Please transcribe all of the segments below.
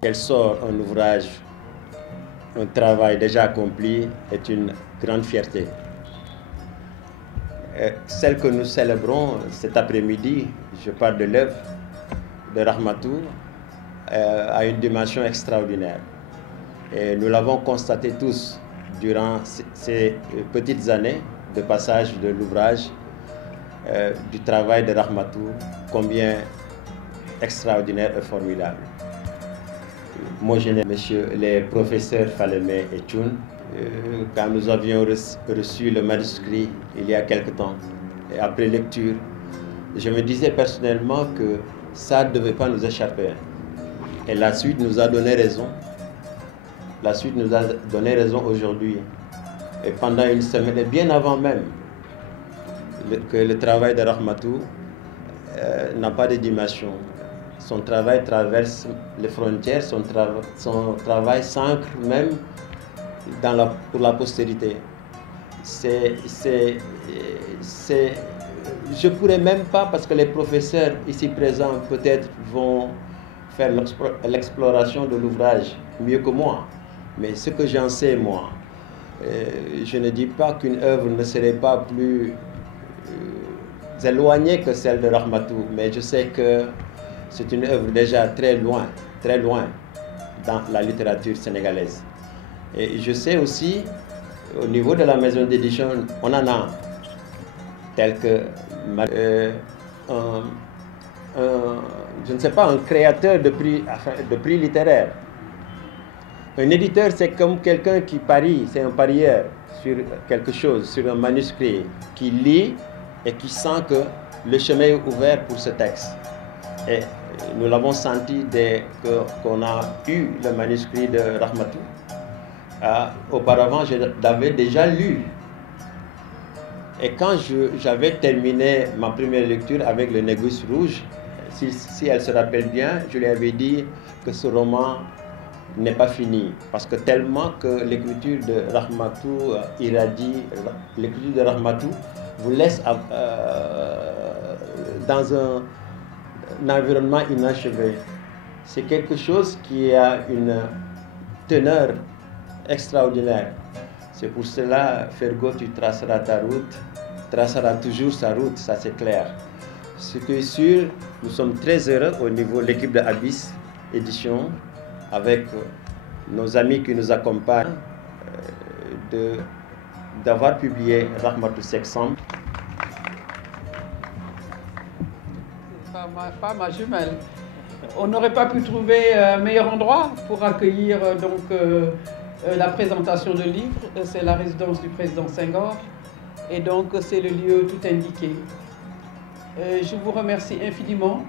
qu'elle sort un ouvrage, un travail déjà accompli est une grande fierté. Celle que nous célébrons cet après-midi, je parle de l'œuvre de Rahmatou, a une dimension extraordinaire. Et nous l'avons constaté tous durant ces petites années de passage de l'ouvrage, du travail de Rahmatou, combien extraordinaire et formidable. Moi, je n'ai messieurs les professeurs Falémé et Tchoun, quand nous avions reçu le manuscrit il y a quelque temps, et après lecture, je me disais personnellement que ça ne devait pas nous échapper. Et la suite nous a donné raison. La suite nous a donné raison aujourd'hui. Et pendant une semaine, et bien avant même que le travail de Rahmatou n'a pas de dimension. Son travail traverse les frontières, son travail s'ancre même pour la postérité. Je ne pourrais même pas, parce que les professeurs ici présents peut-être vont faire l'exploration de l'ouvrage mieux que moi. Mais ce que j'en sais, moi, je ne dis pas qu'une œuvre ne serait pas plus éloignée que celle de Rahmatou, mais je sais que c'est une œuvre déjà très loin dans la littérature sénégalaise. Et je sais aussi, au niveau de la maison d'édition, on en a, tel que je ne sais pas, un créateur de prix littéraire. Un éditeur, c'est comme quelqu'un qui parie, c'est un parieur sur quelque chose, sur un manuscrit, qui lit et qui sent que le chemin est ouvert pour ce texte. Et nous l'avons senti dès qu'on a eu le manuscrit de Rahmatou. Auparavant, je l'avais déjà lu. Et quand j'avais terminé ma première lecture avec le Négus rouge, si elle se rappelle bien, je lui avais dit que ce roman n'est pas fini. Parce que tellement que l'écriture de Rahmatou irradie, l'écriture de Rahmatou vous laisse dans un environnement inachevé. C'est quelque chose qui a une teneur extraordinaire. C'est pour cela, Fergo, tu traceras ta route, tracera toujours sa route, ça c'est clair. Ce qui est sûr, nous sommes très heureux au niveau de l'équipe de Abyss Édition, avec nos amis qui nous accompagnent, d'avoir publié Rahmatou Seksam. Pas ma jumelle. On n'aurait pas pu trouver un meilleur endroit pour accueillir la présentation de livre. C'est la résidence du président Senghor et donc c'est le lieu tout indiqué. Je vous remercie infiniment.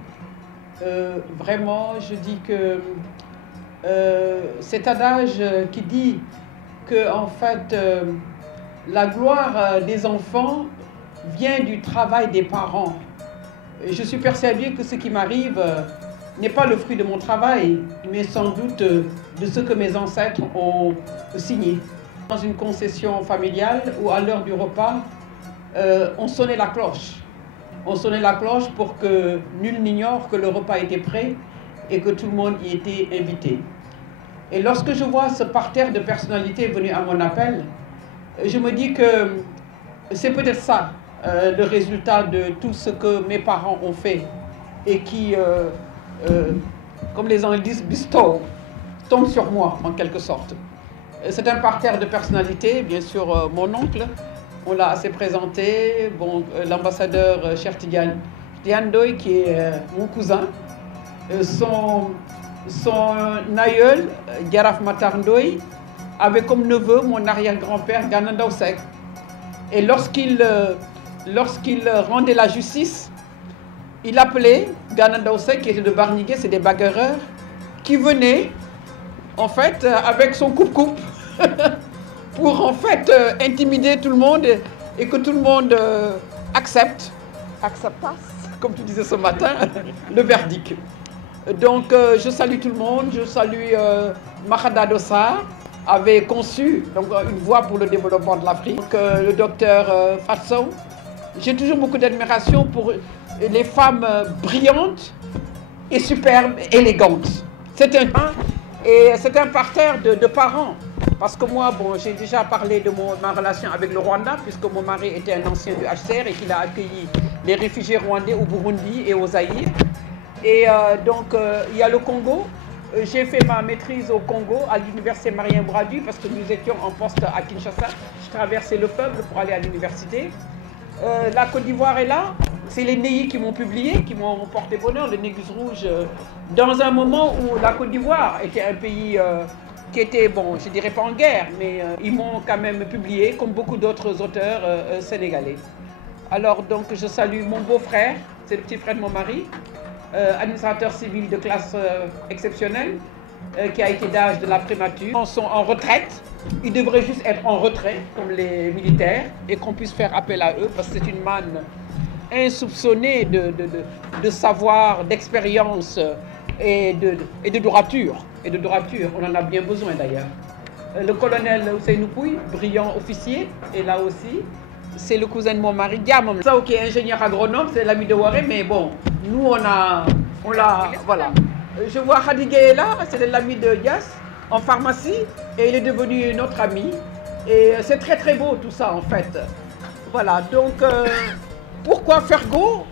Vraiment, je dis que cet adage qui dit que en fait la gloire des enfants vient du travail des parents. Je suis persuadée que ce qui m'arrive n'est pas le fruit de mon travail, mais sans doute de ce que mes ancêtres ont signé. Dans une concession familiale où à l'heure du repas, on sonnait la cloche. On sonnait la cloche pour que nul n'ignore que le repas était prêt et que tout le monde y était invité. Et lorsque je vois ce parterre de personnalités venues à mon appel, je me dis que c'est peut-être ça, le résultat de tout ce que mes parents ont fait et qui, comme les Anglais disent, bestow, tombe sur moi en quelque sorte. C'est un parterre de personnalités, bien sûr mon oncle, on l'a assez présenté, bon, l'ambassadeur Cheikh Tidiane Ndoye qui est mon cousin, son aïeul Diaraf Matar Ndoye avait comme neveu mon arrière-grand-père Gana Ndaw Seck. Et lorsqu'il rendait la justice, il appelait Gana Ndaw Seck, qui était de Barnigué, c'est des bagarreurs, qui venaient en fait avec son coupe-coupe pour en fait intimider tout le monde et que tout le monde accepte, comme tu disais ce matin, le verdict. Donc je salue tout le monde, je salue Mahada Dossar, avait conçu donc, une voie pour le développement de l'Afrique. Le docteur Fatso. J'ai toujours beaucoup d'admiration pour les femmes brillantes et superbes, élégantes. C'est un Et c'est un parterre de parents. Parce que moi, bon, j'ai déjà parlé de ma relation avec le Rwanda, puisque mon mari était un ancien du HCR et qu'il a accueilli les réfugiés rwandais au Burundi et au Zaïre. Et il y a le Congo. J'ai fait ma maîtrise au Congo, à l'université Marien Bradu, parce que nous étions en poste à Kinshasa. Je traversais le peuple pour aller à l'université. La Côte d'Ivoire est là. C'est les Neyi qui m'ont publié, qui m'ont porté bonheur, le Négus Rouge, dans un moment où la Côte d'Ivoire était un pays qui était, bon, je dirais pas en guerre, mais ils m'ont quand même publié, comme beaucoup d'autres auteurs sénégalais. Alors donc je salue mon beau-frère, c'est le petit frère de mon mari, administrateur civil de classe exceptionnelle, qui a été d'âge de la primature. Ils sont en retraite, ils devraient juste être en retrait, comme les militaires, et qu'on puisse faire appel à eux, parce que c'est une manne insoupçonnée de savoir, d'expérience et de droiture. On en a bien besoin d'ailleurs. Le colonel Ousseynou Pouy, brillant officier, est là aussi. C'est le cousin de mon mari, Diamam. Ça, qui est ingénieur agronome, c'est l'ami de Waré, mais bon, nous on l'a, voilà. Je vois Khadige est là, c'est l'ami de Dias, en pharmacie, et il est devenu notre ami. Et c'est très très beau tout ça en fait. Voilà, donc pourquoi Fergo?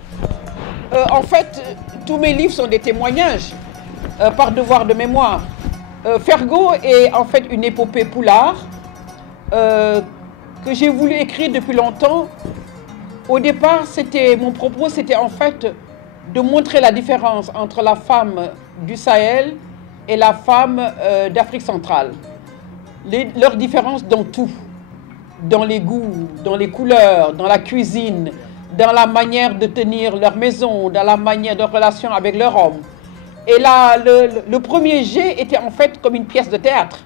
En fait, tous mes livres sont des témoignages par devoir de mémoire. Fergo est en fait une épopée poulard que j'ai voulu écrire depuis longtemps. Au départ, mon propos, c'était en fait de montrer la différence entre la femme du Sahel et la femme d'Afrique centrale. Leurs différences dans tout, dans les goûts, dans les couleurs, dans la cuisine, dans la manière de tenir leur maison, dans la manière de relation avec leur homme. Et là, le premier jet était en fait comme une pièce de théâtre.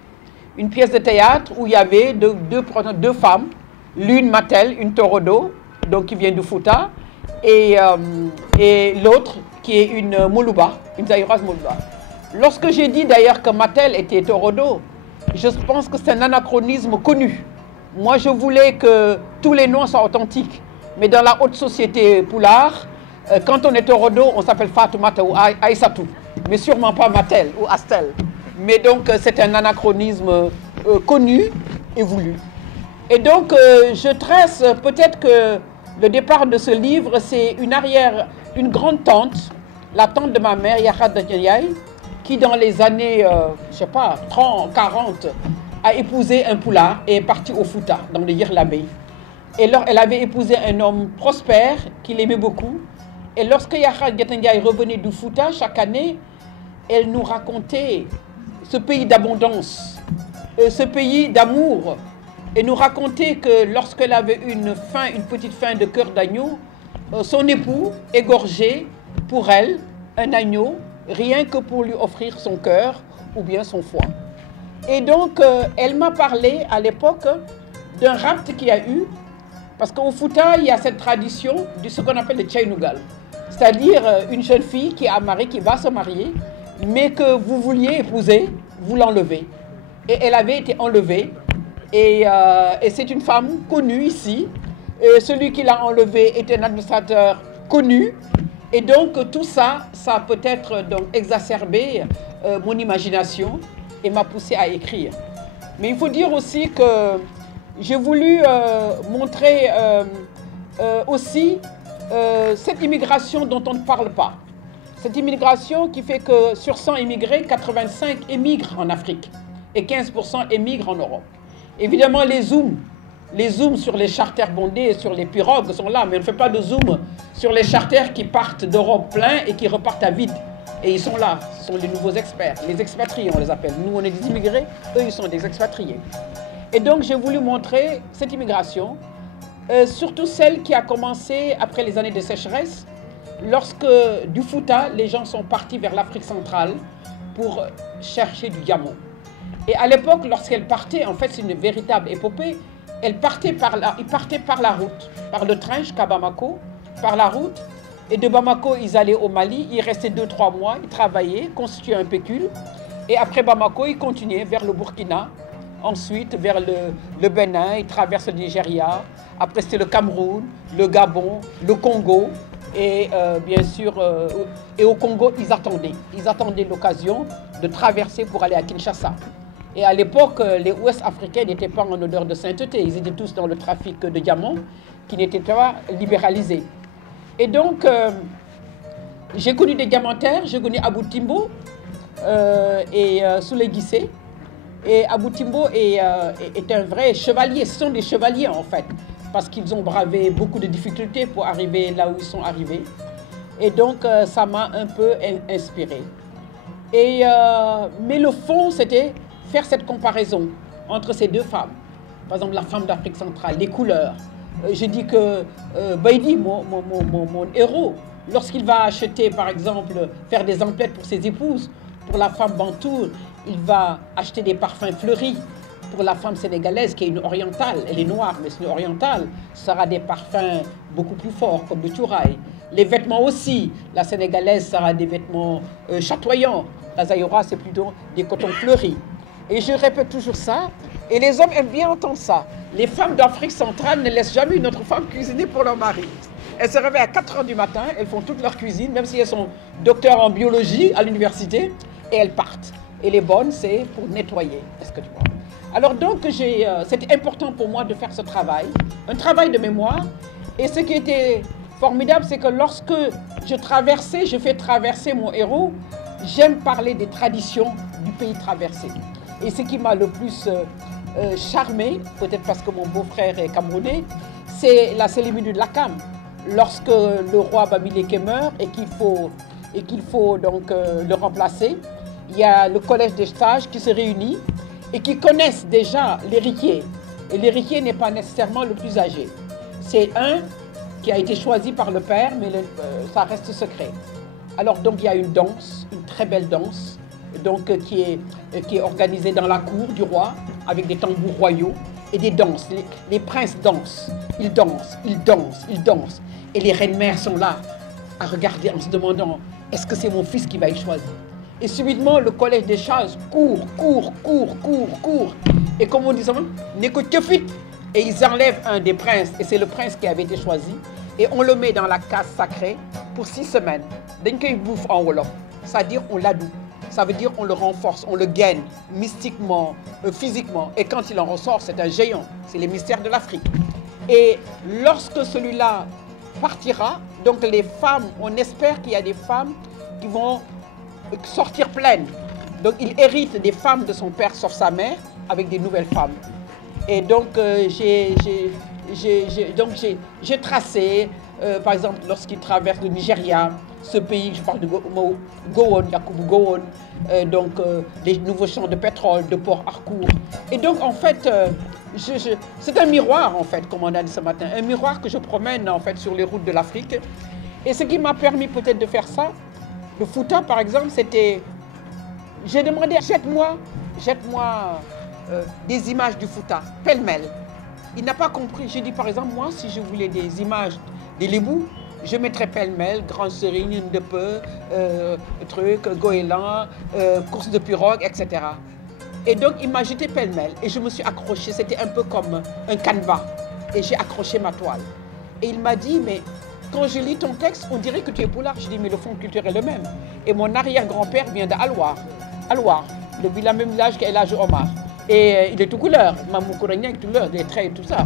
Une pièce de théâtre où il y avait deux femmes, l'une Matel, une Torodo, donc qui vient du Fouta, et l'autre qui est une Moluba, une Zaïroise Moluba. Lorsque j'ai dit d'ailleurs que Matel était Torodo, je pense que c'est un anachronisme connu. Moi, je voulais que tous les noms soient authentiques. Mais dans la haute société poulard, quand on est Torodo, on s'appelle Fatoumata ou Aïssatou, mais sûrement pas Matel ou Astel. Mais donc, c'est un anachronisme connu et voulu. Et donc, je trace peut-être que le départ de ce livre, c'est une grande tante, la tante de ma mère, Yahat Danyay, qui dans les années, je sais pas, 30, 40, a épousé un poulard et est partie au Fouta, dans le Yirlabé. Et elle avait épousé un homme prospère, qu'il aimait beaucoup. Et lorsque Yahat Danyay revenait du Fouta, chaque année, elle nous racontait ce pays d'abondance, ce pays d'amour, et nous racontait que lorsqu'elle avait une petite faim de cœur d'agneau, son époux égorgeait pour elle un agneau, rien que pour lui offrir son cœur ou bien son foie. Et donc, elle m'a parlé à l'époque d'un rapt qu'il y a eu, parce qu'au Fouta, il y a cette tradition de ce qu'on appelle le Tchaïnougal, c'est-à-dire une jeune fille qui va se marier, mais que vous vouliez épouser, vous l'enlevez. Et elle avait été enlevée, et c'est une femme connue ici. Et celui qui l'a enlevée était un administrateur connu. Et donc tout ça, ça a peut-être donc exacerbé mon imagination et m'a poussé à écrire. Mais il faut dire aussi que j'ai voulu montrer aussi cette immigration dont on ne parle pas. Cette immigration qui fait que sur 100 immigrés, 85 émigrent en Afrique et 15% émigrent en Europe. Évidemment, les zooms sur les charters bondés et sur les pirogues sont là, mais on ne fait pas de zoom sur les charters qui partent d'Europe plein et qui repartent à vide. Et ils sont là, ce sont les nouveaux experts, les expatriés on les appelle. Nous, on est des immigrés, eux, ils sont des expatriés. Et donc, j'ai voulu montrer cette immigration, surtout celle qui a commencé après les années de sécheresse, lorsque du Fouta, les gens sont partis vers l'Afrique centrale pour chercher du diamant. Et à l'époque, lorsqu'elle partait, en fait, c'est une véritable épopée, ils partaient par la route, par le train jusqu'à Bamako, par la route. Et de Bamako, ils allaient au Mali, ils restaient 2-3 mois, ils travaillaient, constituaient un pécule. Et après Bamako, ils continuaient vers le Burkina, ensuite vers le Bénin, ils traversent le Nigeria. Après, c'était le Cameroun, le Gabon, le Congo. Et bien sûr, et au Congo, ils attendaient l'occasion de traverser pour aller à Kinshasa. Et à l'époque, les Ouest africains n'étaient pas en odeur de sainteté. Ils étaient tous dans le trafic de diamants qui n'était pas libéralisé. Et donc, j'ai connu des diamantaires, j'ai connu Abou Timbo et Souley Guissé. Et Abou Timbo est un vrai chevalier. Ce sont des chevaliers en fait, parce qu'ils ont bravé beaucoup de difficultés pour arriver là où ils sont arrivés. Et donc, ça m'a un peu inspiré. Mais le fond, c'était faire cette comparaison entre ces deux femmes. Par exemple, la femme d'Afrique centrale, les couleurs. Je dis que Baïdi, mon héros, lorsqu'il va acheter, par exemple, faire des emplettes pour ses épouses, pour la femme bantoue, il va acheter des parfums fleuris. Pour la femme sénégalaise, qui est une orientale, elle est noire, mais c'est une orientale, ce sera des parfums beaucoup plus forts, comme le Touraï. Les vêtements aussi, la sénégalaise sera des vêtements chatoyants. La Zayora, c'est plutôt des cotons fleuris. Et je répète toujours ça, et les hommes aiment bien entendre ça. Les femmes d'Afrique centrale ne laissent jamais une autre femme cuisiner pour leur mari. Elles se réveillent à 4 h du matin, elles font toute leur cuisine, même si elles sont docteurs en biologie à l'université, et elles partent. Et les bonnes, c'est pour nettoyer. Est-ce que tu vois? Alors donc, c'était important pour moi de faire ce travail, un travail de mémoire. Et ce qui était formidable, c'est que lorsque je fais traverser mon héros, j'aime parler des traditions du pays traversé. Et ce qui m'a le plus charmé, peut-être parce que mon beau-frère est camerounais, c'est la cérémonie de l'Akam. Lorsque le roi Bamileke meurt et qu'il faut donc le remplacer, il y a le collège des sages qui se réunit et qui connaissent déjà l'héritier. Et l'héritier n'est pas nécessairement le plus âgé. C'est un qui a été choisi par le père, mais ça reste secret. Alors donc il y a une danse, une très belle danse, donc, qui est organisée dans la cour du roi, avec des tambours royaux et des danses. Les princes dansent, ils dansent, ils dansent, ils dansent. Et les reines-mères sont là, à regarder en se demandant, est-ce que c'est mon fils qui va être choisi? Et subitement, le collège des sages court. Et comme on dit ça, et ils enlèvent un des princes, et c'est le prince qui avait été choisi, et on le met dans la case sacrée pour 6 semaines. D'un coup, il bouffe en Wolof. C'est-à-dire, on l'adoue. Ça veut dire on le renforce, on le gagne mystiquement, physiquement. Et quand il en ressort, c'est un géant. C'est les mystères de l'Afrique. Et lorsque celui-là partira, donc les femmes, on espère qu'il y a des femmes qui vont sortir pleines. Donc il hérite des femmes de son père, sauf sa mère, avec des nouvelles femmes. Et donc j'ai tracé, par exemple, lorsqu'il traverse le Nigeria, ce pays, je parle de Gowon, Yakubu Gowon, donc les nouveaux champs de pétrole de Port Harcourt. Et donc en fait, c'est un miroir en fait, comme on a dit ce matin, un miroir que je promène en fait sur les routes de l'Afrique. Et ce qui m'a permis peut-être de faire ça, le Fouta par exemple, c'était, j'ai demandé, jette-moi des images du Fouta, pêle-mêle. Il n'a pas compris. J'ai dit par exemple, moi si je voulais des images des Lébous, je mettrais pêle-mêle, Grand Serigne, Ndepe, Goéland, course de pirogue, etc. Et donc, il m'a jeté pêle-mêle et je me suis accrochée. C'était un peu comme un canevas. Et j'ai accroché ma toile. Et il m'a dit, mais quand je lis ton texte, on dirait que tu es poulard. Je dis, mais le fond culturel est le même. Et mon arrière-grand-père vient d'Aloir. Aloir, le même village qu'El Hadj Omar. Et il est tout couleur. Mamou Kourenia, tout couleur, des traits et tout ça.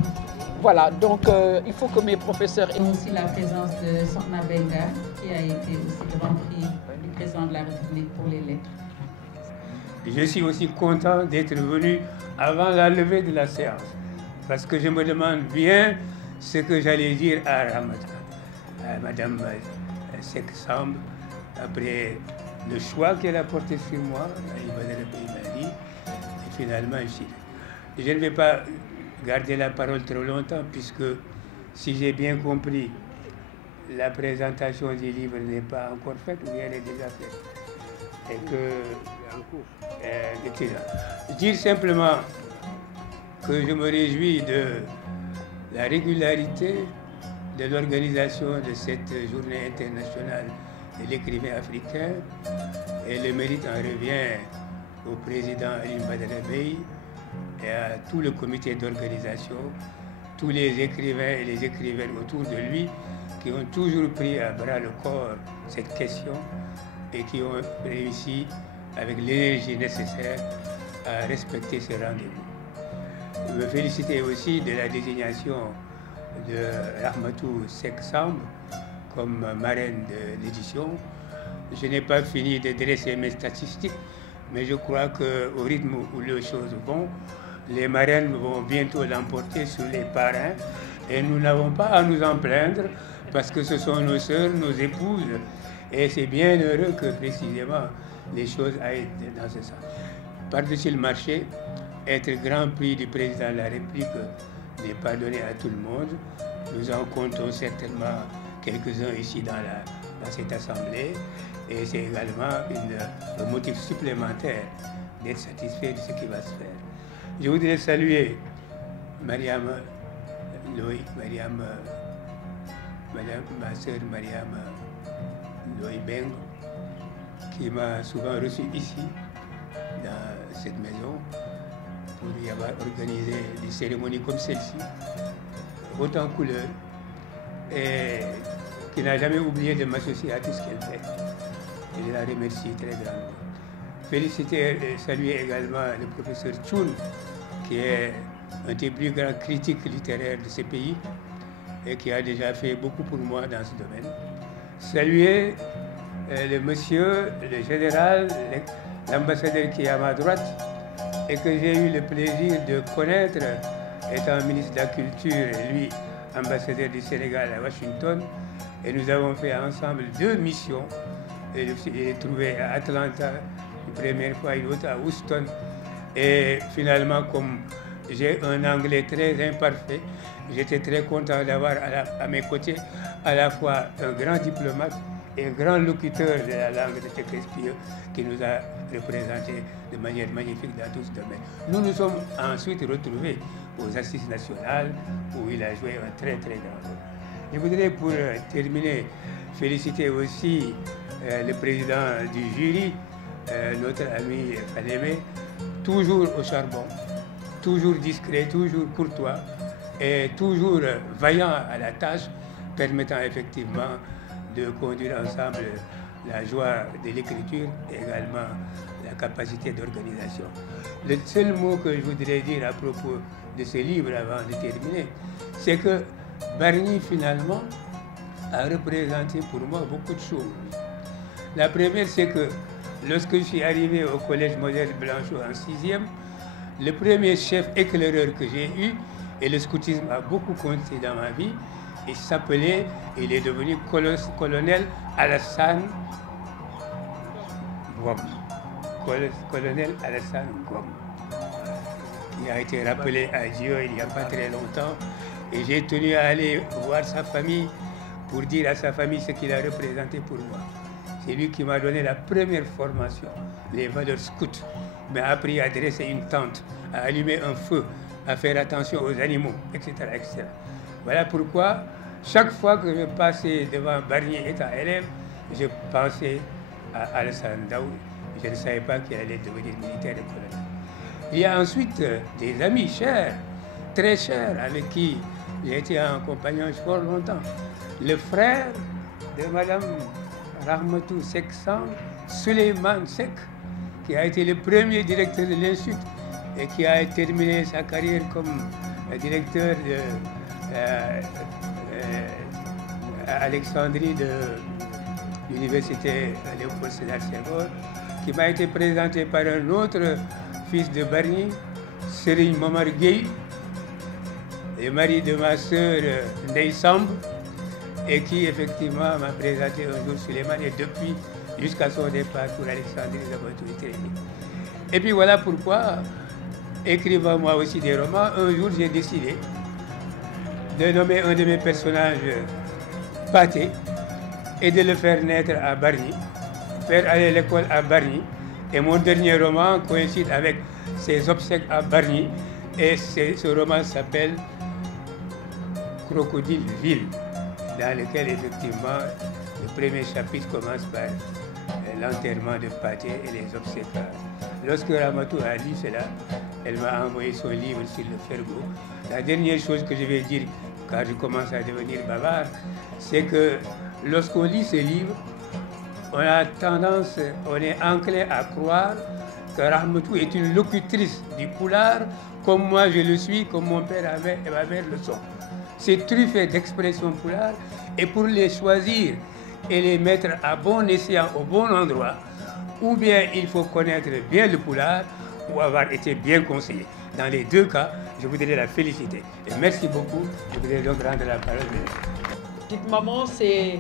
Voilà, donc il faut que mes professeurs... Et aussi la présence de Sokna Benga, qui a été aussi grand prix du président de la République pour les lettres. Je suis aussi content d'être venu avant la levée de la séance, parce que je me demande bien ce que j'allais dire à Madame Seck Samb, après le choix qu'elle a porté sur moi, il m'a dit, et finalement, je ne vais pas garder la parole trop longtemps, puisque si j'ai bien compris, la présentation du livre n'est pas encore faite, ou elle est déjà faite. Et que... dire simplement que je me réjouis de la régularité de l'organisation de cette journée internationale de l'écrivain africain, et le mérite en revient au président Alioune Badara Bèye et à tout le comité d'organisation, tous les écrivains et les écrivaines autour de lui qui ont toujours pris à bras le corps cette question et qui ont réussi avec l'énergie nécessaire à respecter ce rendez-vous. Je me féliciter aussi de la désignation de Rahmatou Seck Samb comme marraine de l'édition. Je n'ai pas fini de dresser mes statistiques, mais je crois qu'au rythme où les choses vont, les marraines vont bientôt l'emporter sur les parrains et nous n'avons pas à nous en plaindre parce que ce sont nos sœurs, nos épouses et c'est bien heureux que précisément les choses aillent dans ce sens. Par-dessus le marché, être grand prix du président de la République n'est pas donné à tout le monde. Nous en comptons certainement quelques-uns ici dans cette assemblée et c'est également un motif supplémentaire d'être satisfait de ce qui va se faire. Je voudrais saluer Mariam Loïc, ma sœur Mariam Loïc Beng, qui m'a souvent reçu ici, dans cette maison, pour y avoir organisé des cérémonies comme celle-ci, haute en couleur, et qui n'a jamais oublié de m'associer à tout ce qu'elle fait. Et je la remercie très grandement. Féliciter et saluer également le professeur Tchoun, qui est un des plus grands critiques littéraires de ce pays et qui a déjà fait beaucoup pour moi dans ce domaine. Saluer le monsieur, le général, l'ambassadeur qui est à ma droite et que j'ai eu le plaisir de connaître étant ministre de la Culture et lui ambassadeur du Sénégal à Washington. Et nous avons fait ensemble 2 missions. Et j'ai trouvé à Atlanta une première fois, une autre à Houston. Et finalement, comme j'ai un anglais très imparfait, j'étais très content d'avoir à mes côtés à la fois un grand diplomate et un grand locuteur de la langue de Shakespeare qui nous a représentés de manière magnifique dans tout ce domaine. Nous nous sommes ensuite retrouvés aux Assises nationales où il a joué un très grand rôle. Je voudrais pour terminer féliciter aussi le président du jury, notre ami Falémé, toujours au charbon, toujours discret, toujours courtois et toujours vaillant à la tâche, permettant effectivement de conduire ensemble la joie de l'écriture et également la capacité d'organisation. Le seul mot que je voudrais dire à propos de ce livre avant de terminer, c'est que Bargny finalement a représenté pour moi beaucoup de choses. La première, c'est que lorsque je suis arrivé au collège moderne Blanchot en 6e, le premier chef éclaireur que j'ai eu, et le scoutisme a beaucoup compté dans ma vie, il est devenu colonel Alassane Ngom. Colonel Alassane Ngom, qui a été rappelé à Dieu il n'y a pas très longtemps. Et j'ai tenu à aller voir sa famille pour dire à sa famille ce qu'il a représenté pour moi. C'est lui qui m'a donné la première formation, les valeurs scouts. Il m'a appris à dresser une tente, à allumer un feu, à faire attention aux animaux, etc. etc. Voilà pourquoi, chaque fois que je passais devant Bargny étant élève, je pensais à Alassane Daoud. Je ne savais pas qu'il allait devenir militaire et colonel. Il y a ensuite des amis chers, très chers, avec qui j'ai été en compagnon fort longtemps. Le frère de Madame Rahmatou Seck Samb, Souleymane Seck, qui a été le premier directeur de l'Institut et qui a terminé sa carrière comme directeur à Alexandrie de l'université Léopold Sédar Senghor, qui m'a été présenté par un autre fils de Bargny, Serigne Momar Gueye, le mari de ma sœur Ndeye Samb, et qui effectivement m'a présenté un jour Souleymane et depuis jusqu'à son départ pour Alexandrie de l'autorité. Et puis voilà pourquoi, écrivant moi aussi des romans, un jour j'ai décidé de nommer un de mes personnages Pathé et de le faire naître à Bargny, faire aller l'école à Bargny. Et mon dernier roman coïncide avec ses obsèques à Bargny et ce roman s'appelle Crocodile Ville, dans lequel effectivement le premier chapitre commence par l'enterrement de Pathé et les obsèques. Lorsque Rahmatou a lu cela, elle m'a envoyé son livre sur le Fergo. La dernière chose que je vais dire car je commence à devenir bavard, c'est que lorsqu'on lit ces livres, on a tendance, on est enclin à croire que Rahmatou est une locutrice du Pulaar, comme moi je le suis, comme mon père et ma mère le sont. C'est truffé d'expressions Pulaar, et pour les choisir et les mettre à bon escient au bon endroit, ou bien il faut connaître bien le Pulaar, ou avoir été bien conseillé. Dans les deux cas, je voudrais la féliciter. Et merci beaucoup. Je voudrais donc rendre la parole. Petite maman, c'est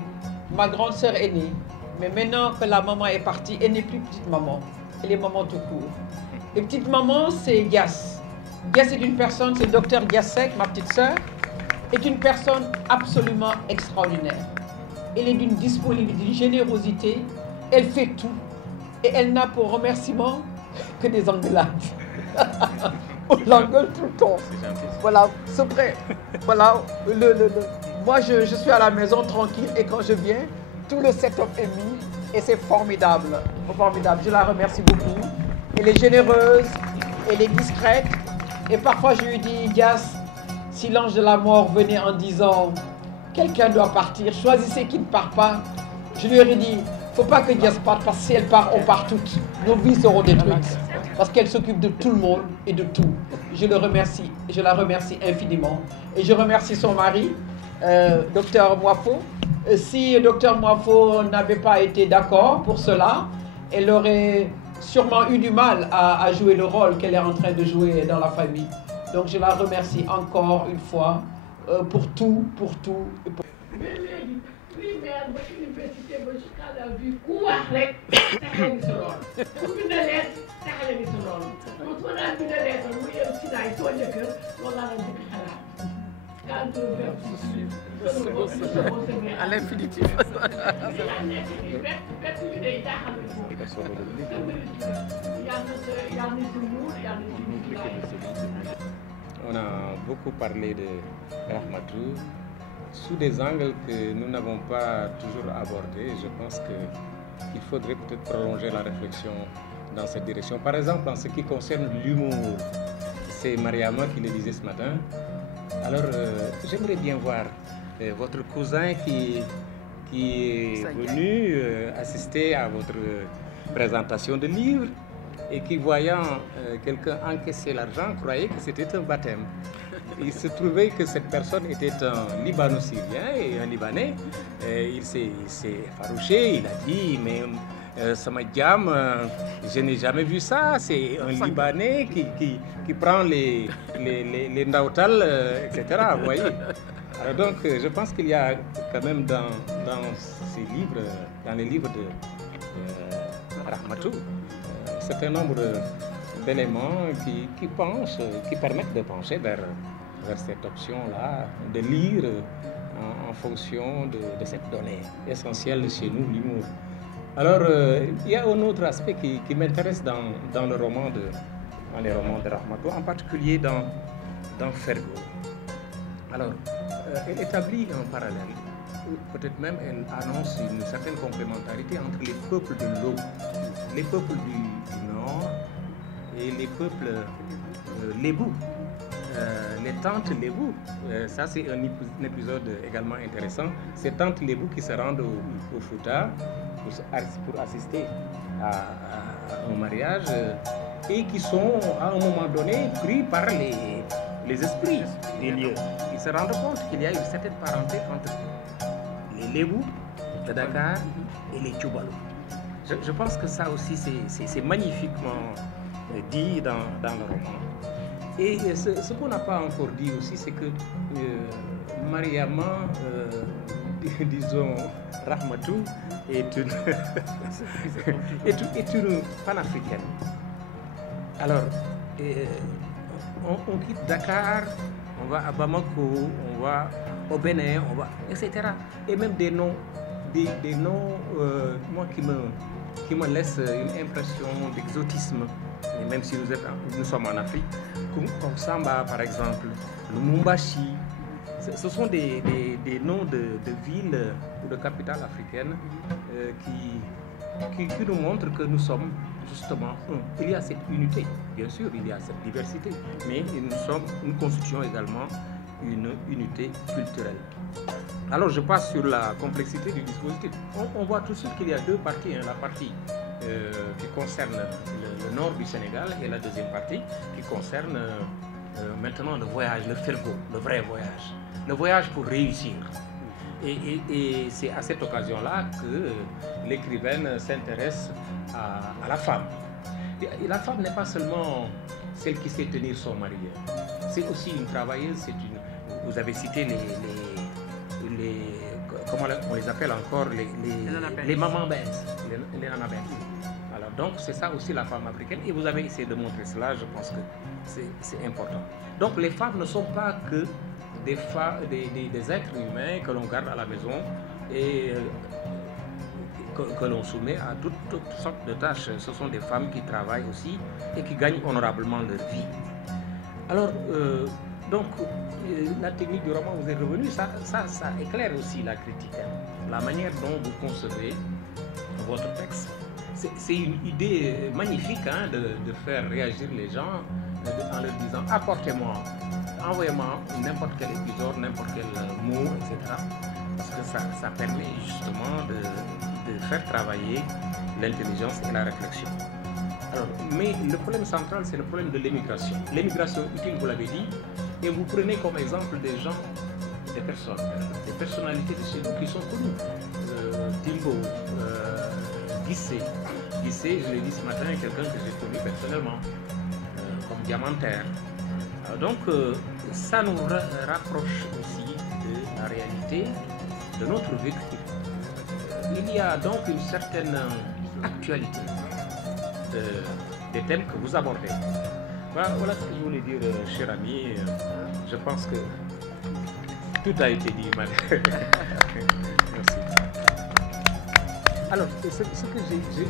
ma grande sœur aînée. Mais maintenant que la maman est partie, elle n'est plus petite maman. Elle est maman tout court. Et petite maman, c'est Dias. Dias est une personne, c'est docteur Diasek, ma petite sœur, est une personne absolument extraordinaire. Elle est d'une disponibilité, d'une générosité. Elle fait tout. Et elle n'a pour remerciement que des engueulades. On l'engueule tout le temps. Voilà, c'est vrai. Voilà, moi je suis à la maison tranquille et quand je viens, tout le setup est mis et c'est formidable. Formidable. Je la remercie beaucoup. Elle est généreuse, elle est discrète. Et parfois je lui dis, Dias, si l'ange de la mort venait en disant quelqu'un doit partir, choisissez qui ne part pas. Je lui ai dit, il ne faut pas que Dias parte parce que si elle part, on part toutes. Nos vies seront détruites. Parce qu'elle s'occupe de tout le monde et de tout. Je le remercie, je la remercie infiniment. Et je remercie son mari, Dr Moifo. Si Dr Moifo n'avait pas été d'accord pour cela, elle aurait sûrement eu du mal à jouer le rôle qu'elle est en train de jouer dans la famille. Donc je la remercie encore une fois pour tout, pour tout. primaire ba université ba jusqu'à la vie ku wax rek taxale ni sa lool ku bind leen taxale ni sa lool kon soo daan bind leen mu yem si naay soo njëkkër loolu laa la njëkk xalaat quand on verbe à l'infinitif on a beaucoup parlé de Rahmatou sous des angles que nous n'avons pas toujours abordés. Je pense qu'il faudrait peut-être prolonger la réflexion dans cette direction. Par exemple, en ce qui concerne l'humour, c'est Mariama qui le disait ce matin. Alors, j'aimerais bien voir votre cousin qui est venu assister à votre présentation de livre et qui, voyant quelqu'un encaisser l'argent, croyait que c'était un baptême. Il se trouvait que cette personne était un Libano-Syrien et un Libanais. Il s'est effarouché, il a dit, mais Samadjam, je n'ai jamais vu ça. C'est un Libanais qui prend les Ndautal, etc. Vous voyez. Alors donc, je pense qu'il y a quand même dans ces livres, dans les livres de Rahmatou, un certain nombre d'éléments qui permettent de pencher vers cette option-là, de lire en fonction de cette donnée essentielle chez nous, l'humour. Alors, il y a un autre aspect qui m'intéresse dans les romans de Rahmatou, en particulier dans Fergo. Alors, elle établit un parallèle, peut-être même elle annonce une certaine complémentarité entre les peuples de l'eau, les peuples du Nord et les peuples lébou. Les tantes lébou, ça c'est un épisode également intéressant. Ces tantes lébou qui se rendent au Fouta pour assister à un mariage et qui sont à un moment donné pris par les esprits des lieux. Ils se rendent compte qu'il y a une certaine parenté entre les lébou de Dakar et les Tchoubalo. Je pense que ça aussi c'est magnifiquement dit dans le roman. Et ce qu'on n'a pas encore dit aussi, c'est que Mariama, disons, Rahmatou, est une panafricaine. Alors, on quitte Dakar, on va à Bamako, on va au Bénin, etc. Et même des noms, moi qui me laissent une impression d'exotisme. Et même si nous sommes en Afrique, comme Samba par exemple, Lumumbashi, ce sont des noms de villes ou de capitales africaines qui nous montrent que nous sommes justement un. Il y a cette unité, bien sûr, il y a cette diversité, mais nous constituons également une unité culturelle. Alors je passe sur la complexité du dispositif. On voit tout de suite qu'il y a deux parties, hein. La partie qui concerne le nord du Sénégal et la deuxième partie qui concerne maintenant le voyage, le fergo, le vrai voyage. Le voyage pour réussir. Et c'est à cette occasion-là que l'écrivaine s'intéresse à la femme. Et la femme n'est pas seulement celle qui sait tenir son mari. C'est aussi une travailleuse, vous avez cité comment on les appelle encore, les mamans bêtes, les nanas bêtes. Alors donc c'est ça aussi la femme africaine, et vous avez essayé de montrer cela, je pense que c'est important. Donc les femmes ne sont pas que des êtres humains que l'on garde à la maison et que l'on soumet à toutes sortes de tâches. Ce sont des femmes qui travaillent aussi et qui gagnent honorablement leur vie. Alors, la technique du roman, vous êtes revenu, ça éclaire aussi la critique. Hein. La manière dont vous concevez votre texte, c'est une idée magnifique, hein, de faire réagir les gens en leur disant « apportez-moi, envoyez-moi n'importe quel épisode, n'importe quel mot, etc. » Parce que ça permet justement de faire travailler l'intelligence et la réflexion. Alors, mais le problème central, c'est le problème de l'émigration. L'émigration utile, vous l'avez dit, et vous prenez comme exemple des gens, des personnalités de chez nous qui sont connues. Timbo, Guissé, je l'ai dit ce matin, quelqu'un que j'ai connu personnellement, comme Diamantaire. Donc, ça nous rapproche aussi de la réalité de notre vécu. Il y a donc une certaine actualité des thèmes que vous abordez. Voilà ce que je voulais dire, cher ami. Je pense que tout a été dit. Merci. Alors, ce que j'ai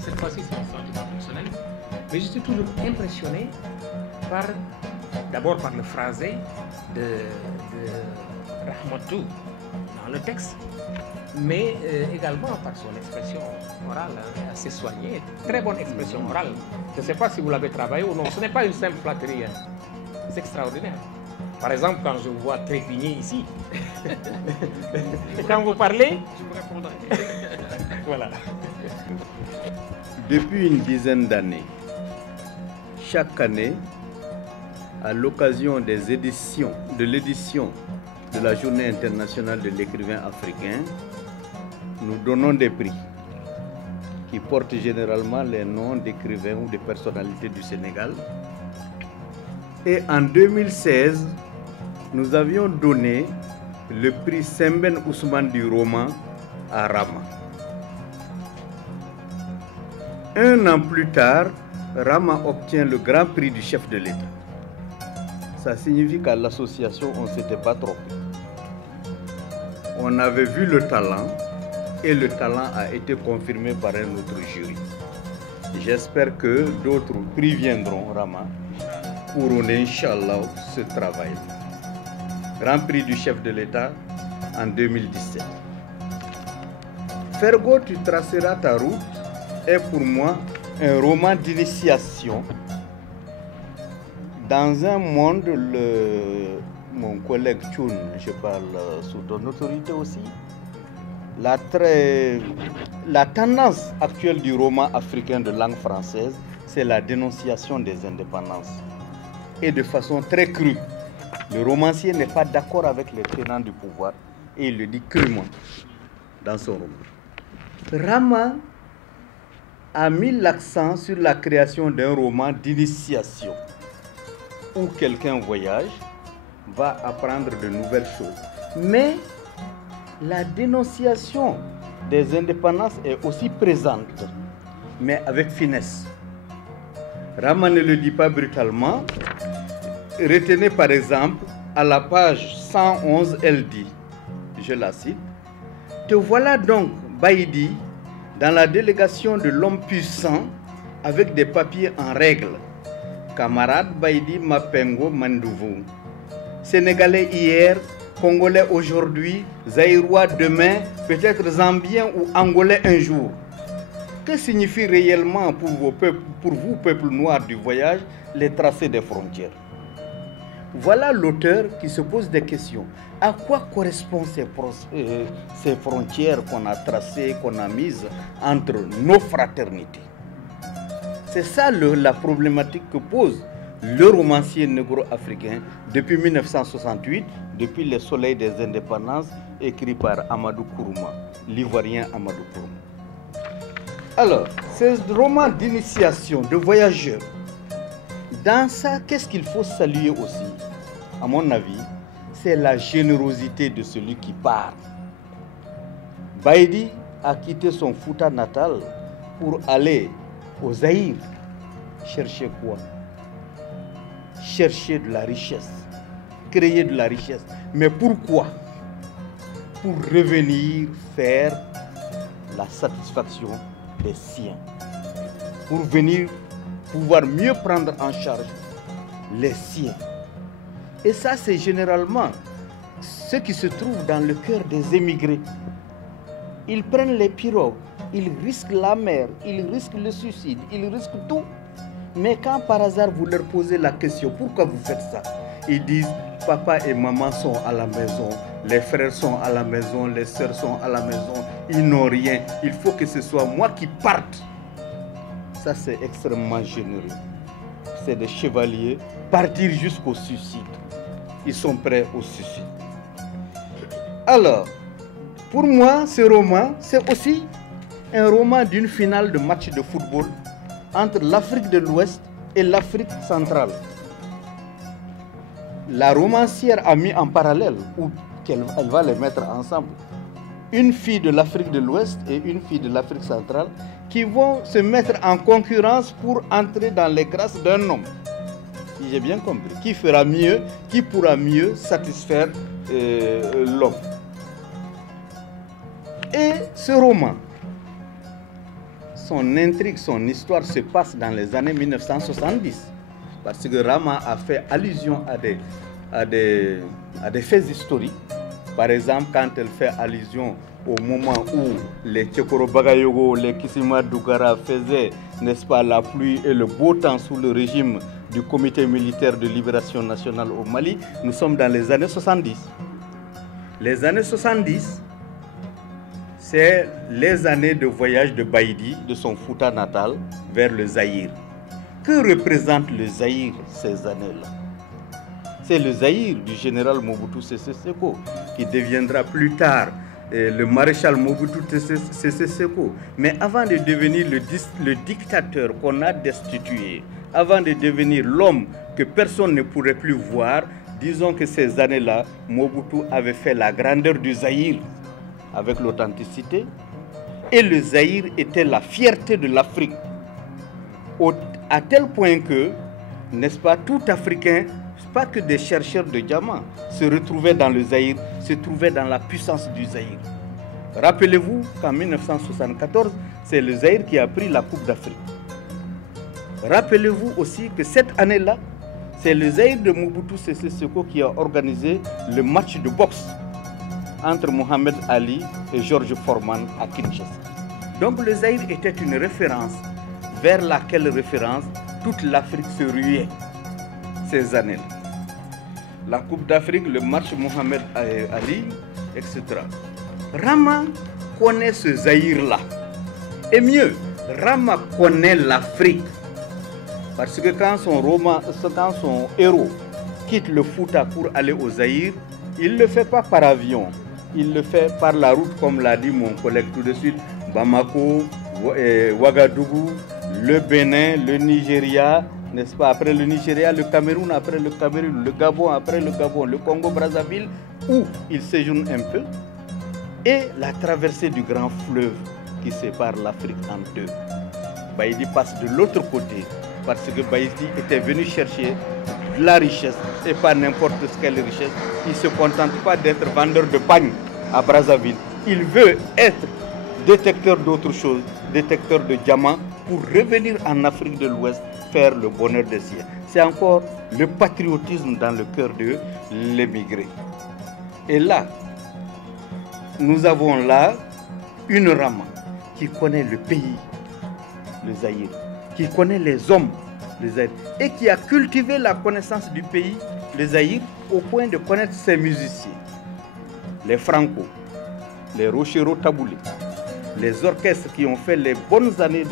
cette fois-ci, c'est un sentiment personnel, mais je suis toujours impressionné d'abord par le phrasé de Rahmatou dans le texte, mais également par son expression orale assez soignée, très bonne expression orale. Je ne sais pas si vous l'avez travaillé ou non, ce n'est pas une simple flatterie, hein. C'est extraordinaire. Par exemple, quand je vous vois trépigner ici, et quand vous parlez, je vous répondrai. Voilà. Depuis une dizaine d'années, chaque année, à l'occasion de l'édition de la Journée internationale de l'écrivain africain, nous donnons des prix qui portent généralement les noms d'écrivains ou de personnalités du Sénégal. Et en 2016, nous avions donné le prix Semben Ousmane du roman à Rama. Un an plus tard, Rama obtient le grand prix du chef de l'État. Ça signifie qu'à l'association, on ne s'était pas trompé. On avait vu le talent et le talent a été confirmé par un autre jury. J'espère que d'autres prix viendront, Rama, pour Inch'Allah, ce travail. Grand prix du chef de l'État en 2017. Fergo, tu traceras ta route est pour moi un roman d'initiation dans un monde, mon collègue Tchoun, je parle sous ton autorité aussi, la tendance actuelle du roman africain de langue française, c'est la dénonciation des indépendances. Et de façon très crue. Le romancier n'est pas d'accord avec les tenants du pouvoir et il le dit crûment dans son roman. Rama a mis l'accent sur la création d'un roman d'initiation où quelqu'un voyage, va apprendre de nouvelles choses. Mais la dénonciation des indépendances est aussi présente, mais avec finesse. Rama ne le dit pas brutalement. Retenez par exemple, à la page 111, elle dit, je la cite, « Te voilà donc, Baïdi, dans la délégation de l'homme puissant, avec des papiers en règle. Camarade Baïdi Mapengo Mandouvu. Sénégalais hier, Congolais aujourd'hui, Zaïrois demain, peut-être Zambien ou Angolais un jour. Que signifie réellement pour vous, peuple noir du voyage, les tracés des frontières? voilà l'auteur qui se pose des questions. À quoi correspondent ces frontières qu'on a tracées, qu'on a mises entre nos fraternités? C'est ça la problématique que pose le romancier négro-africain depuis 1968, depuis Les Soleils des Indépendances, écrit par Amadou Kourouma, l'Ivoirien Amadou Kourouma. Alors, ces romans d'initiation, de voyageurs, dans ça, qu'est-ce qu'il faut saluer aussi, à mon avis, c'est la générosité de celui qui part. Baïdi a quitté son Fouta natal pour aller au Zaïre. Chercher quoi? Chercher de la richesse, créer de la richesse. Mais pourquoi? Pour revenir faire la satisfaction des siens. Pour venir pouvoir mieux prendre en charge les siens. Et ça, c'est généralement ce qui se trouve dans le cœur des émigrés. Ils prennent les pirogues, ils risquent la mer, ils risquent le suicide, ils risquent tout. Mais quand par hasard vous leur posez la question, pourquoi vous faites ça? Ils disent, papa et maman sont à la maison, les frères sont à la maison, les sœurs sont à la maison, ils n'ont rien. Il faut que ce soit moi qui parte. Ça, c'est extrêmement généreux. C'est des chevaliers, partir jusqu'au suicide. Ils sont prêts au suicide. Alors, pour moi, ce roman, c'est aussi un roman d'une finale de match de football entre l'Afrique de l'Ouest et l'Afrique centrale. La romancière a mis en parallèle, ou elle va les mettre ensemble, une fille de l'Afrique de l'Ouest et une fille de l'Afrique centrale qui vont se mettre en concurrence pour entrer dans les grâces d'un homme. Si j'ai bien compris, qui fera mieux, qui pourra mieux satisfaire l'homme. Et ce roman, son intrigue, son histoire se passe dans les années 1970. Parce que Rama a fait allusion à des faits historiques. Par exemple, quand elle fait allusion au moment où les Tchekoro Bagayogo, les Kissima Dougara faisaient, n'est-ce pas, la pluie et le beau temps sous le régime du Comité militaire de libération nationale au Mali, nous sommes dans les années 70. Les années 70, c'est les années de voyage de Baïdi, de son Fouta natal, vers le Zaïre. Que représente le Zaïre ces années-là? C'est le Zaïre du général Mobutu Sese Seko, qui deviendra plus tard le maréchal Mobutu Sese Seko. Mais avant de devenir le dictateur qu'on a destitué, avant de devenir l'homme que personne ne pourrait plus voir, disons que ces années-là, Mobutu avait fait la grandeur du Zaïre avec l'authenticité. Et le Zaïre était la fierté de l'Afrique. À tel point que, n'est-ce pas, tout Africain, pas que des chercheurs de diamants, se retrouvaient dans le Zaïre, se trouvaient dans la puissance du Zaïre. Rappelez-vous qu'en 1974, c'est le Zaïre qui a pris la Coupe d'Afrique. Rappelez-vous aussi que cette année-là, c'est le Zaïre de Mobutu Sese Seko qui a organisé le match de boxe entre Mohamed Ali et George Foreman à Kinshasa. Donc le Zaïre était une référence vers laquelle référence toute l'Afrique se ruait ces années-là. La Coupe d'Afrique, le match Mohamed Ali, etc. Rama connaît ce Zaïre-là. Et mieux, Rama connaît l'Afrique. Parce que quand son héros quitte le Fouta pour aller au Zaïre, il ne le fait pas par avion. Il le fait par la route, comme l'a dit mon collègue tout de suite, Bamako, Ouagadougou, le Bénin, le Nigeria, n'est-ce pas? Après le Nigeria, le Cameroun, après le Cameroun, le Gabon, après le Gabon, le Congo-Brazzaville, où il séjourne un peu, et la traversée du grand fleuve qui sépare l'Afrique en deux. Baïdi passe de l'autre côté, parce que Baïdi était venu chercher de la richesse, et pas n'importe quelle richesse. Il ne se contente pas d'être vendeur de pagne à Brazzaville. Il veut être détecteur d'autre chose, détecteur de diamants, pour revenir en Afrique de l'Ouest faire le bonheur des siens. C'est encore le patriotisme dans le cœur de l'émigré. Et là, nous avons là une Rama qui connaît le pays, le Zaïre, qui connaît les hommes, le Zaïre, et qui a cultivé la connaissance du pays le Zaïre au point de connaître ses musiciens, les Franco, les Rochero Taboulé, les orchestres qui ont fait les bonnes années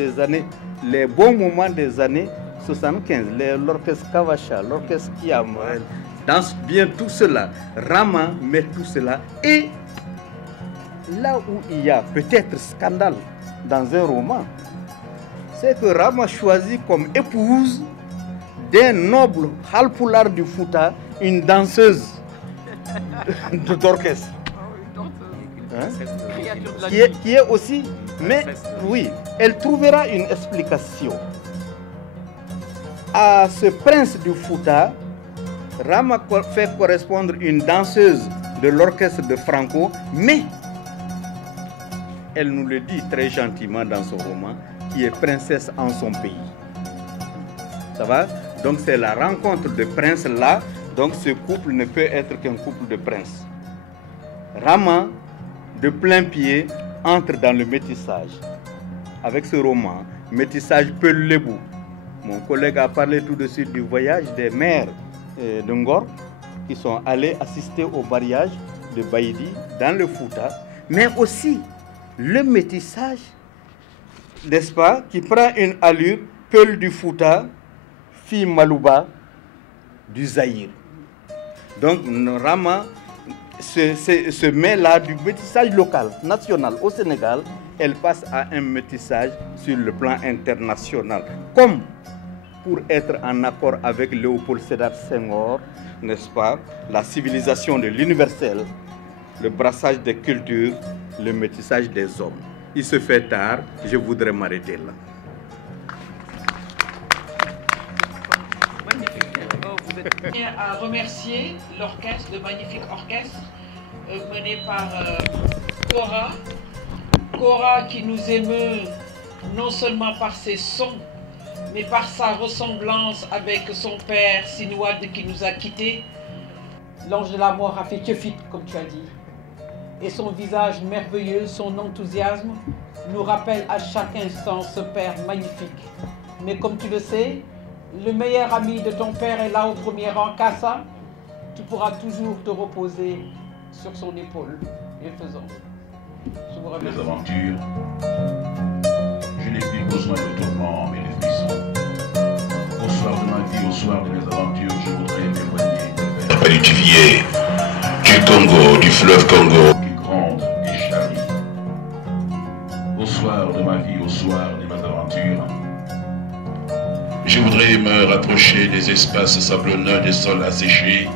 les bons moments des années 75, l'orchestre Kavacha, l'orchestre Kiam, danse bien tout cela. Rama met tout cela. Et là où il y a peut-être scandale dans un roman, c'est que Rama choisit comme épouse d'un noble Halpular du Fouta une danseuse d'orchestre. Hein? Qui est aussi, mais oui, elle trouvera une explication. À ce prince du Fouta, Rama fait correspondre une danseuse de l'orchestre de Franco, mais elle nous le dit très gentiment dans son roman, qui est princesse en son pays. Ça va? Donc c'est la rencontre de princes là, donc ce couple ne peut être qu'un couple de princes. Rama, de plein pied, entre dans le métissage. Avec ce roman, métissage Peul-Lebou. Mon collègue a parlé tout de suite du voyage des mères de Ngor qui sont allées assister au mariage de Baïdi dans le Fouta, mais aussi le métissage, n'est-ce pas, qui prend une allure Peul du Fouta, fille Malouba du Zaïre. Donc Rama se met là du métissage local, national au Sénégal, elle passe à un métissage sur le plan international, comme pour être en accord avec Léopold Sédar Senghor, n'est-ce pas, la civilisation de l'universel, le brassage des cultures, le métissage des hommes. Il se fait tard, je voudrais m'arrêter là. Je tiens à remercier l'orchestre, le magnifique orchestre mené par Cora. Cora qui nous émeut non seulement par ses sons, mais par sa ressemblance avec son père Sinouad qui nous a quittés. L'ange de la mort a fait Kefit, comme tu as dit. Et son visage merveilleux, son enthousiasme, nous rappelle à chaque instant ce père magnifique. Mais comme tu le sais, le meilleur ami de ton père est là au premier rang, Kassa. Tu pourras toujours te reposer sur son épaule. Et faisons. Je vous remercie. Les aventures, je n'ai plus besoin de tourments, mais de frissons. Au soir de ma vie, au soir de mes aventures, je voudrais m'éloigner de vers du Vivier, du Congo, du fleuve Congo, qui gronde et charrie. Au soir de ma vie, au soir de mes aventures, je voudrais me rapprocher des espaces sablonneux des sols asséchés,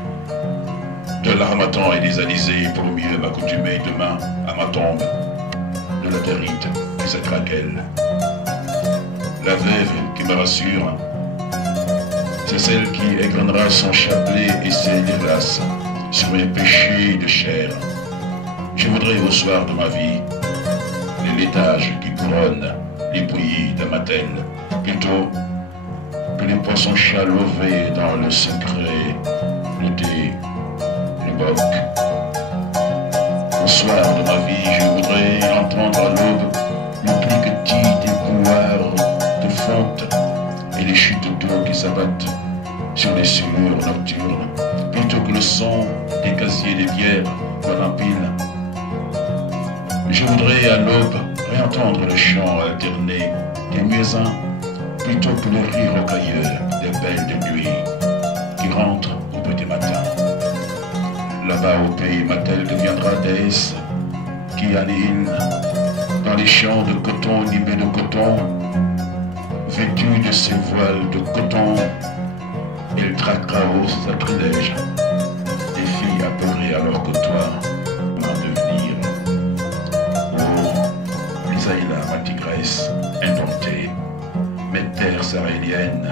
de l'harmattan et des alizés pour mieux m'accoutumer demain à ma tombe, de la territe et sa craquelle. La veuve qui me rassure, c'est celle qui égrenera son chapelet et ses glaces sur mes péchés de chair. Je voudrais au soir de ma vie les laitages qui couronnent les bouillies de ma telle, plutôt que les poissons-chats lovés dans le secret, le thé, le boc. Au soir de ma vie, je voudrais entendre à l'aube le cliquetis des couloirs de fonte et les chutes d'eau qui s'abattent sur les sueurs nocturnes, plutôt que le son des casiers des bières qu'on empile. Je voudrais à l'aube réentendre le chant alterné des muezzins, plutôt que le rire rocailleux des belles de nuit qui rentrent au petit matin. Là-bas au pays, ma telle deviendra déesse qui annihile dans les champs de coton nimés de coton, vêtue de ses voiles de coton, elle traquera au sacrilège des filles apeurées alors que toi, m'en devenir. Oh, Lisaïla, ma tigresse indomptée, mes terres sahéliennes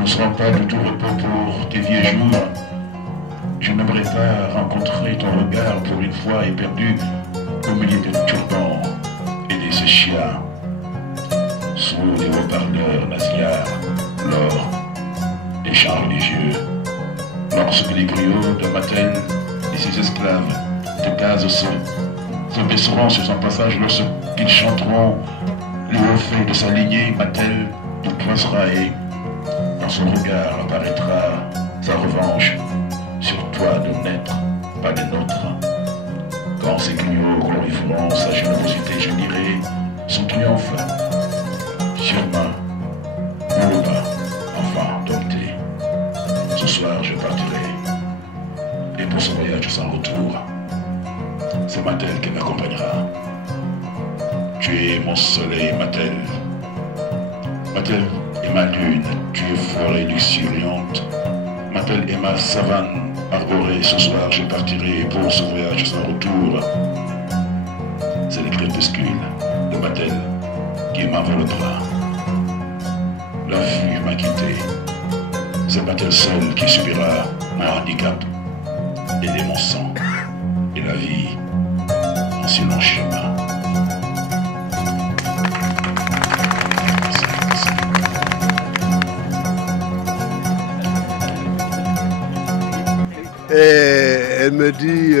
ne seront pas de tout repos pour tes vieux jours. Je n'aimerais pas rencontrer ton regard pour une fois éperdu au milieu des turbans et des séchias. Sous les haut-parleurs nasillards, lors des chants religieux, lorsque les griots de Mattel et ses esclaves de gaz se baisseront sur son passage, lorsqu'ils chanteront les hauts faits de sa lignée, Mattel te croisera et dans son regard apparaîtra sa revanche. toi de naître, pas des nôtres. Quand ces griots glorifieront sa générosité, je dirai son triomphe. Sûrement, ou pas, enfant dompté. Ce soir, je partirai. Et pour ce voyage sans retour, c'est Matel qui m'accompagnera. Tu es mon soleil, Matel. Matel est ma lune, tu es forêt luxuriante. Matel est ma savane arborée. Ce soir, je partirai pour ce voyage sans retour. C'est le crépuscule de Matel qui m'enveloppera. La vue m'a quitté. C'est Matel seul qui subira mon handicap. Aider mon sang et la vie en si long chemin. Et elle me dit,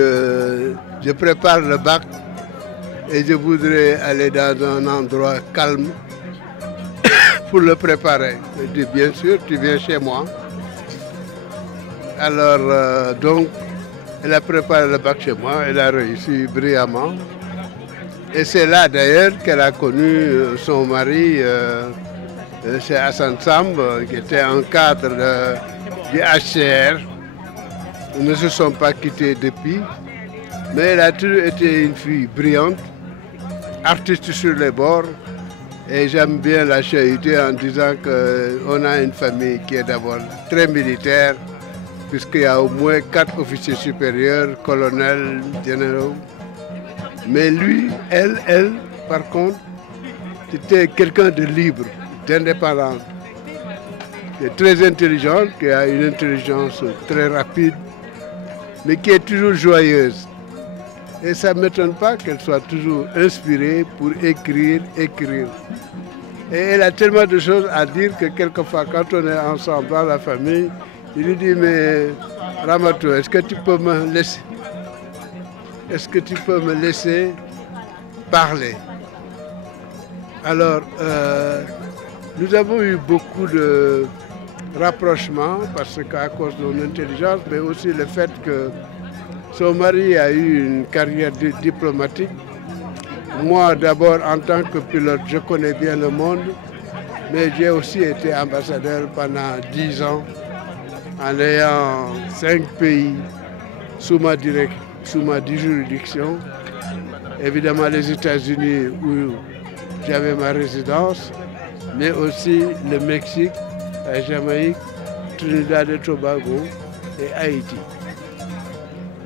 je prépare le bac et je voudrais aller dans un endroit calme pour le préparer. Je dis, bien sûr, tu viens chez moi. Alors, donc, elle a préparé le bac chez moi, elle a réussi brillamment. Et c'est là d'ailleurs qu'elle a connu son mari, chez Hassan Samb, qui était un cadre du HCR. Ils ne se sont pas quittés depuis, mais elle a toujours été une fille brillante, artiste sur les bords, et j'aime bien la charité en disant qu'on a une famille qui est d'abord très militaire, puisqu'il y a au moins 4 officiers supérieurs, colonels, généraux. Mais lui, elle, par contre, c'était quelqu'un de libre, d'indépendant, qui est très intelligente, qui a une intelligence très rapide, mais qui est toujours joyeuse. Et ça ne m'étonne pas qu'elle soit toujours inspirée pour écrire. Et elle a tellement de choses à dire que quelquefois, quand on est ensemble dans la famille, il lui dit, mais Ramatou, est-ce que tu peux me laisser? Est-ce que tu peux me laisser parler? Alors, nous avons eu beaucoup de rapprochement parce qu'à cause de son intelligence, mais aussi le fait que son mari a eu une carrière diplomatique. Moi, d'abord, en tant que pilote, je connais bien le monde, mais j'ai aussi été ambassadeur pendant 10 ans, en ayant 5 pays sous ma juridiction. Évidemment, les États-Unis où j'avais ma résidence, mais aussi le Mexique, la Jamaïque, Trinidad et Tobago et Haïti.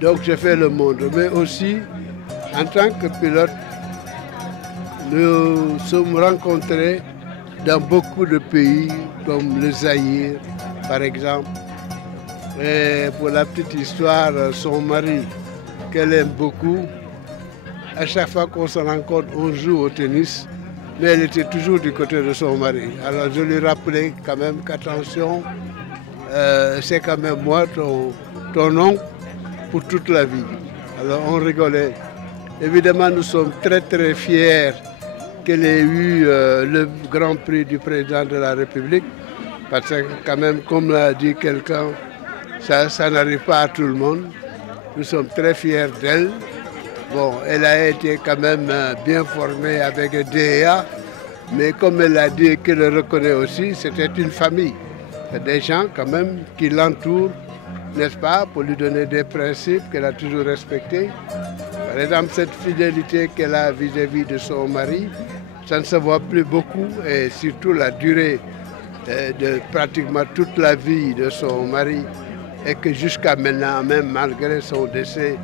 Donc j'ai fait le monde, mais aussi en tant que pilote, nous sommes rencontrés dans beaucoup de pays comme le Zaïre, par exemple. Et pour la petite histoire, son mari, qu'elle aime beaucoup, à chaque fois qu'on se rencontre, on joue au tennis, mais elle était toujours du côté de son mari. Alors je lui rappelais quand même qu'attention, c'est quand même moi, ton oncle, pour toute la vie. Alors on rigolait. Évidemment, nous sommes très très fiers qu'elle ait eu le Grand Prix du président de la République, parce que quand même, comme l'a dit quelqu'un, ça n'arrive pas à tout le monde. Nous sommes très fiers d'elle. Bon, elle a été quand même bien formée avec DEA, mais comme elle a dit qu'elle le reconnaît aussi, c'était une famille. C'est des gens quand même qui l'entourent, n'est-ce pas, pour lui donner des principes qu'elle a toujours respectés. Par exemple, cette fidélité qu'elle a vis-à-vis de son mari, ça ne se voit plus beaucoup, et surtout la durée de pratiquement toute la vie de son mari, et que jusqu'à maintenant, même malgré son décès,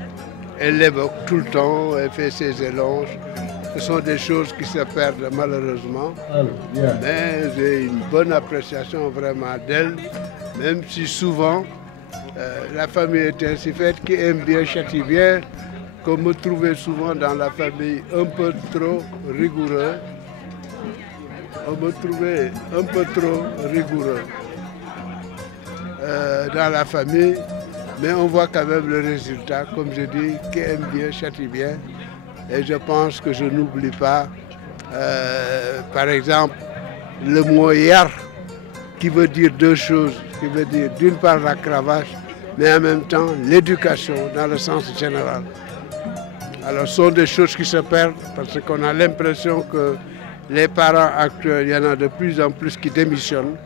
elle l'évoque tout le temps, elle fait ses éloges. Ce sont des choses qui se perdent malheureusement. Mais j'ai une bonne appréciation vraiment d'elle, même si souvent la famille est ainsi faite, qui aime bien, châtie bien, qu'on me trouvait souvent dans la famille un peu trop rigoureux. On me trouvait un peu trop rigoureux dans la famille. Mais on voit quand même le résultat, comme je dis, qui aime bien, châtie bien. Et je pense que je n'oublie pas, par exemple, le mot yar, qui veut dire deux choses. Qui veut dire d'une part la cravache, mais en même temps l'éducation dans le sens général. Alors ce sont des choses qui se perdent parce qu'on a l'impression que les parents actuels, il y en a de plus en plus qui démissionnent,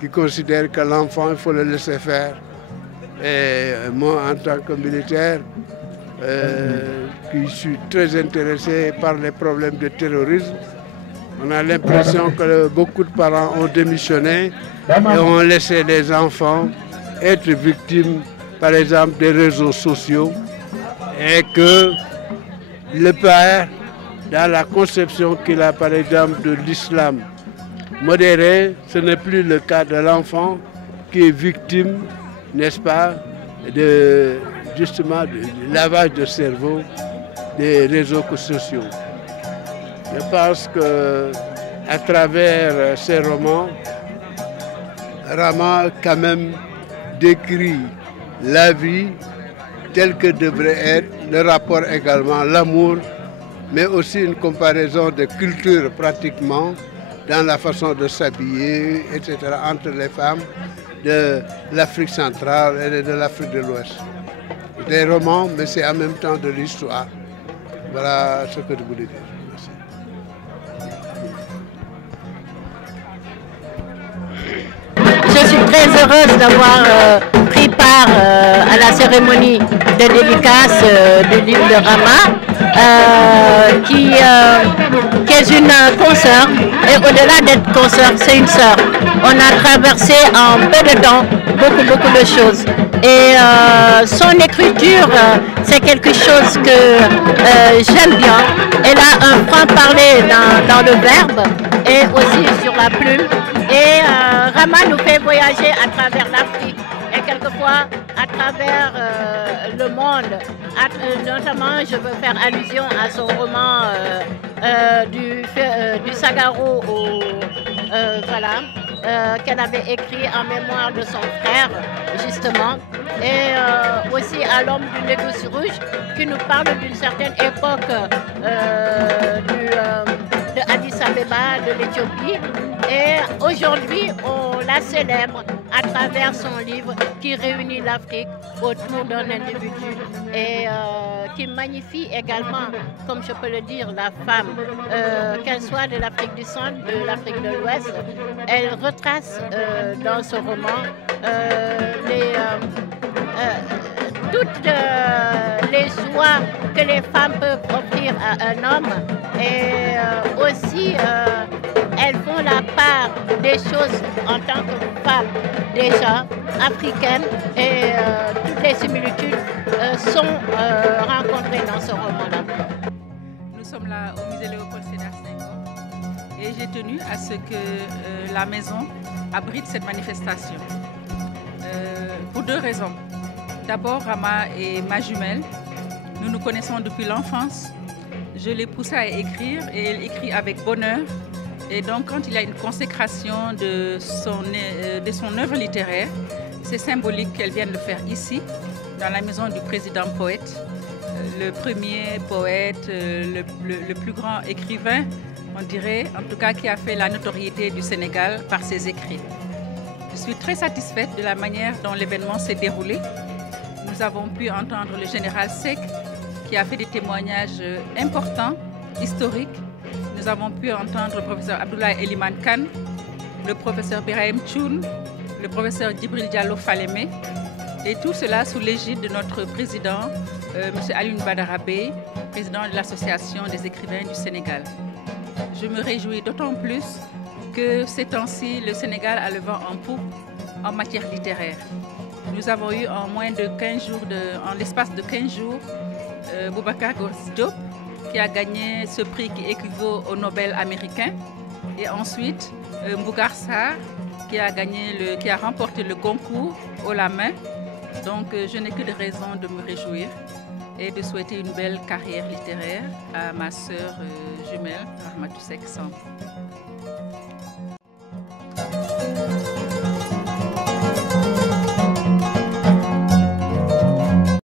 qui considèrent que l'enfant, il faut le laisser faire. Et moi, en tant que militaire, qui suis très intéressé par les problèmes de terrorisme, on a l'impression que beaucoup de parents ont démissionné et ont laissé les enfants être victimes, par exemple, des réseaux sociaux, et que le père, dans la conception qu'il a, par exemple, de l'islam modéré, ce n'est plus le cas de l'enfant qui est victime, n'est-ce pas, justement du lavage de cerveau des réseaux sociaux. Je pense qu'à travers ces romans, Rama quand même décrit la vie telle que devrait être, le rapport également, l'amour, mais aussi une comparaison de culture pratiquement dans la façon de s'habiller, etc., entre les femmes de l'Afrique centrale et de l'Afrique de l'Ouest. Des romans, mais c'est en même temps de l'histoire. Voilà ce que je voulais dire. Merci. Je suis très heureuse d'avoir pris part à la cérémonie de dédicace du livre de Rama, qui est une consoeur, et au-delà d'être consoeur, c'est une sœur. On a traversé en peu de temps beaucoup de choses. Et son écriture, c'est quelque chose que j'aime bien. Elle a un franc-parler dans le verbe et aussi sur la plume. Et Rama nous fait voyager à travers l'Afrique et quelquefois à travers le monde. Notamment, je veux faire allusion à son roman du Sagaro, qu'elle avait écrit en mémoire de son frère, justement. Et aussi à L'homme du négus rouge, qui nous parle d'une certaine époque de Addis Abeba, de l'Éthiopie. Et aujourd'hui, on la célèbre à travers son livre qui réunit l'Afrique autour d'un individu et qui magnifie également, comme je peux le dire, la femme, qu'elle soit de l'Afrique du Centre, de l'Afrique de l'Ouest. Elle retrace dans ce roman toutes les joies que les femmes peuvent offrir à un homme et aussi elles font la part des choses en tant que femmes déjà africaines et toutes les similitudes sont rencontrées dans ce roman-là. Nous sommes là au musée Léopold Sédar Senghor et j'ai tenu à ce que la maison abrite cette manifestation pour deux raisons. D'abord, Rama est ma jumelle. Nous nous connaissons depuis l'enfance. Je l'ai poussée à écrire et elle écrit avec bonheur. Et donc, quand il y a une consécration de son œuvre littéraire, c'est symbolique qu'elle vienne le faire ici, dans la maison du président poète, le premier poète, le plus grand écrivain, on dirait, en tout cas, qui a fait la notoriété du Sénégal par ses écrits. Je suis très satisfaite de la manière dont l'événement s'est déroulé. Nous avons pu entendre le général Seck, qui a fait des témoignages importants, historiques. Nous avons pu entendre le professeur Abdoulaye Eliman Kane, le professeur Birahim Tchoun, le professeur Djibril Diallo Falémé, et tout cela sous l'égide de notre président, M. Alioune Badara Bèye, président de l'Association des écrivains du Sénégal. Je me réjouis d'autant plus que ces temps-ci, le Sénégal a le vent en poupe en matière littéraire. Nous avons eu en moins de 15 jours, en l'espace de 15 jours, Boubacar Gosse Diop, qui a gagné ce prix qui équivaut au Nobel américain. Et ensuite, Mbougar Sarr, qui a remporté le concours haut la main. Donc, je n'ai que de raisons de me réjouir et de souhaiter une belle carrière littéraire à ma sœur jumelle, Rahmatou Seck Samb.